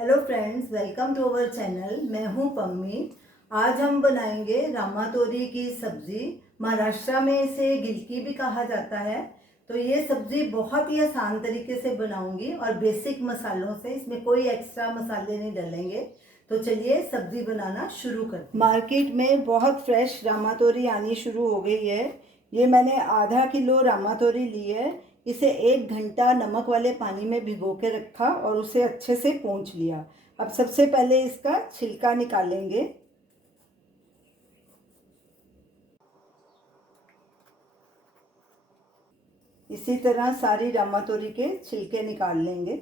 Hello friends, welcome to our channel. मैं हूं पम्मी। आज हम बनाएंगे रामा तोरी की सब्जी। महाराष्ट्र में इसे गिलकी भी कहा जाता है। तो ये सब्जी बहुत ही आसान तरीके से बनाऊंगी और बेसिक मसालों से, इसमें कोई एक्स्ट्रा मसाले नहीं डालेंगे। तो चलिए सब्जी बनाना शुरू करते हैं। मार्केट में बहुत फ्रेश रामा तोरी आनी शुरू हो गई है। ये मैंने आधा किलो रामा तोरी ली है। इसे 1 घंटा नमक वाले पानी में भिगो के रखा और उसे अच्छे से पोंछ लिया। अब सबसे पहले इसका छिलका निकालेंगे। इसी तरह सारी रामा तोरी के छिलके निकाल लेंगे।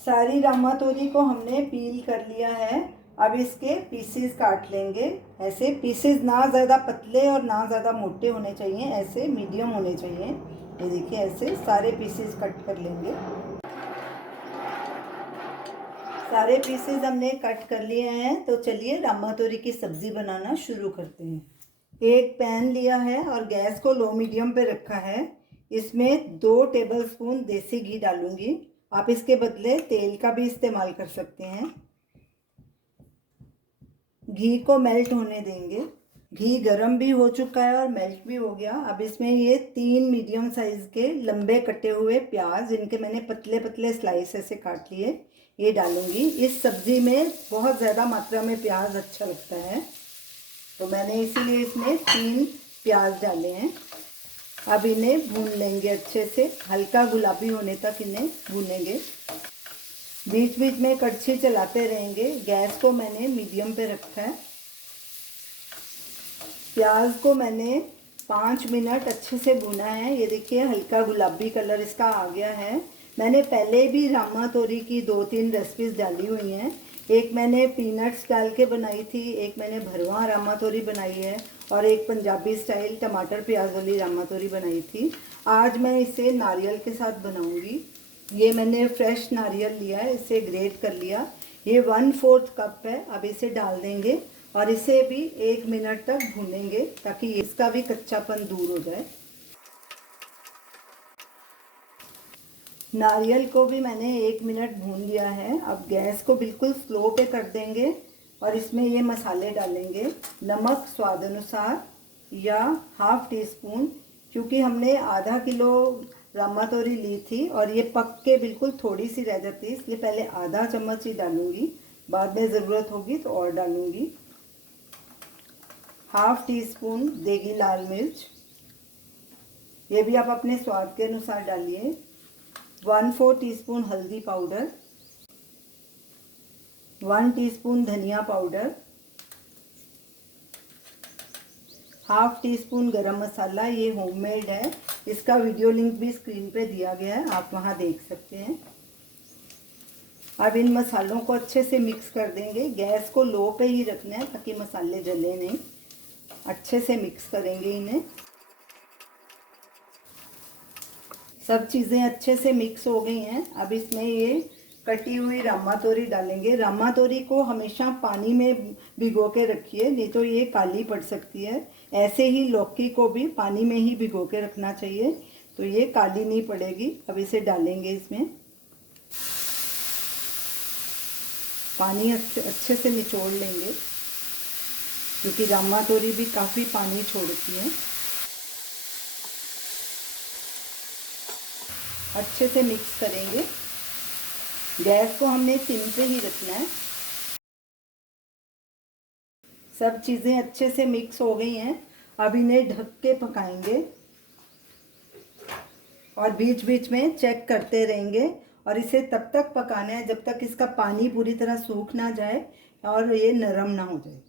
सारी रामा तोरी को हमने पील कर लिया है। अब इसके पीसेस काट लेंगे। ऐसे पीसेस ना ज़्यादा पतले और ना ज़्यादा मोटे होने चाहिए, ऐसे मीडियम होने चाहिए। ये देखिए, ऐसे सारे पीसेस कट कर लेंगे। सारे पीसेस हमने कट कर लिए हैं। तो चलिए रामा तोरी की सब्ज़ी बनाना शुरू करते हैं। एक पैन लिया है और गैस को लो मीडियम पे रखा है। इसमें 2 टेबलस्पून देसी घी डालूंगी। आप इसके बदले तेल का भी इस्तेमाल कर सकते हैं। घी को मेल्ट होने देंगे। घी गरम भी हो चुका है और मेल्ट भी हो गया। अब इसमें ये 3 मीडियम साइज़ के लंबे कटे हुए प्याज, इनके मैंने पतले पतले स्लाइस ऐसे काट लिए, ये डालूंगी। इस सब्ज़ी में बहुत ज़्यादा मात्रा में प्याज अच्छा लगता है, तो मैंने इसीलिए इसमें 3 प्याज डाले हैं। अब इन्हें भून लेंगे अच्छे से, हल्का गुलाबी होने तक इन्हें भूनेंगे। बीच बीच में कड़छी चलाते रहेंगे। गैस को मैंने मीडियम पे रखा है। प्याज को मैंने 5 मिनट अच्छे से भुना है। ये देखिए, हल्का गुलाबी कलर इसका आ गया है। मैंने पहले भी रामा तोरी की 2-3 रेसिपीज़ डाली हुई हैं। एक मैंने पीनट्स डाल के बनाई थी, एक मैंने भरवा रामा तोरी बनाई है, और एक पंजाबी स्टाइल टमाटर प्याज वाली रामा तोरी बनाई थी। आज मैं इसे नारियल के साथ बनाऊंगी। ये मैंने फ्रेश नारियल लिया है, इसे ग्रेट कर लिया। ये 1/4 कप है। अब इसे डाल देंगे और इसे भी 1 मिनट तक भूनेंगे ताकि इसका भी कच्चापन दूर हो जाए। नारियल को भी मैंने 1 मिनट भून लिया है। अब गैस को बिल्कुल स्लो पे कर देंगे और इसमें ये मसाले डालेंगे। नमक स्वाद अनुसार या ½ टीस्पून, क्योंकि हमने आधा किलो रामा तोरी ली थी और ये पक के बिल्कुल थोड़ी सी रह जाती है, इसलिए पहले आधा चम्मच ही डालूंगी, बाद में ज़रूरत होगी तो और डालूंगी। ½ टीस्पून देगी लाल मिर्च, ये भी आप अपने स्वाद के अनुसार डालिए। 1/4 टीस्पून हल्दी पाउडर, 1 टीस्पून धनिया पाउडर, ½ टीस्पून गरम मसाला, ये होममेड है। इसका वीडियो लिंक भी स्क्रीन पे दिया गया है, आप वहाँ देख सकते हैं। अब इन मसालों को अच्छे से मिक्स कर देंगे। गैस को लो पे ही रखना है ताकि मसाले जले नहीं। अच्छे से मिक्स करेंगे इन्हें। सब चीज़ें अच्छे से मिक्स हो गई हैं। अब इसमें ये कटी हुई रामा तोरी डालेंगे। रामा तोरी को हमेशा पानी में भिगो के रखिए, नहीं तो ये काली पड़ सकती है। ऐसे ही लौकी को भी पानी में ही भिगो के रखना चाहिए, तो ये काली नहीं पड़ेगी। अब इसे डालेंगे इसमें। पानी अच्छे से निचोड़ लेंगे, क्योंकि रामा तोरी भी काफ़ी पानी छोड़ती है। अच्छे से मिक्स करेंगे। गैस को हमने सिम पे ही रखना है। सब चीज़ें अच्छे से मिक्स हो गई हैं। अब इन्हें ढक के पकाएंगे और बीच बीच में चेक करते रहेंगे। और इसे तब तक पकाना है जब तक इसका पानी पूरी तरह सूख ना जाए और ये नरम ना हो जाए।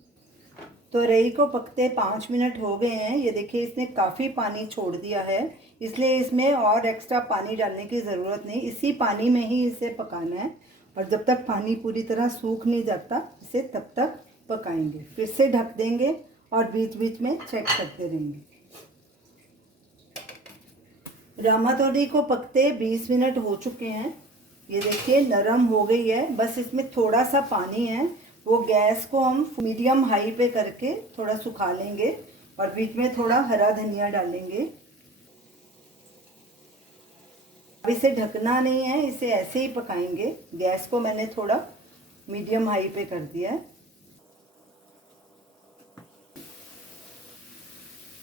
तो रई को पकते 5 मिनट हो गए हैं। ये देखिए, इसने काफ़ी पानी छोड़ दिया है, इसलिए इसमें और एक्स्ट्रा पानी डालने की ज़रूरत नहीं। इसी पानी में ही इसे पकाना है और जब तक पानी पूरी तरह सूख नहीं जाता इसे तब तक पकाएंगे। फिर से ढक देंगे और बीच बीच में चेक करते रहेंगे। रामा तोरी को पकते 20 मिनट हो चुके हैं। ये देखिए, नरम हो गई है। बस इसमें थोड़ा सा पानी है, वो गैस को हम मीडियम हाई पे करके थोड़ा सुखा लेंगे और बीच में थोड़ा हरा धनिया डालेंगे। अब इसे ढकना नहीं है, इसे ऐसे ही पकाएंगे। गैस को मैंने थोड़ा मीडियम हाई पे कर दिया है।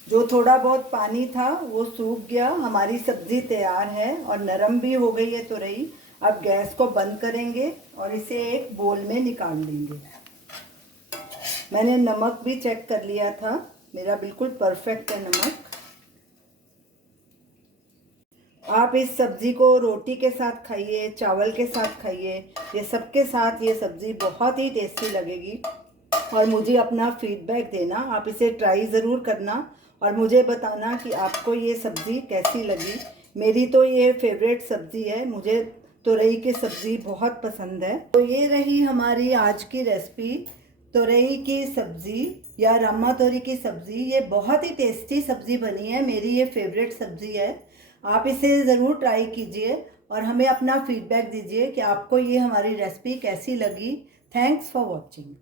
जो थोड़ा बहुत पानी था वो सूख गया, हमारी सब्जी तैयार है और नरम भी हो गई है तुरई। अब गैस को बंद करेंगे और इसे एक बोल में निकाल लेंगे। मैंने नमक भी चेक कर लिया था, मेरा बिल्कुल परफेक्ट है नमक। आप इस सब्ज़ी को रोटी के साथ खाइए, चावल के साथ खाइए, ये सबके साथ ये सब्ज़ी बहुत ही टेस्टी लगेगी। और मुझे अपना फीडबैक देना, आप इसे ट्राई ज़रूर करना और मुझे बताना कि आपको ये सब्ज़ी कैसी लगी। मेरी तो ये फेवरेट सब्ज़ी है, मुझे तुरई की सब्ज़ी बहुत पसंद है। तो ये रही हमारी आज की रेसिपी, तुरई की सब्ज़ी या रामा तोरी की सब्ज़ी। ये बहुत ही टेस्टी सब्ज़ी बनी है, मेरी ये फेवरेट सब्ज़ी है। आप इसे ज़रूर ट्राई कीजिए और हमें अपना फीडबैक दीजिए कि आपको ये हमारी रेसिपी कैसी लगी। Thanks for watching.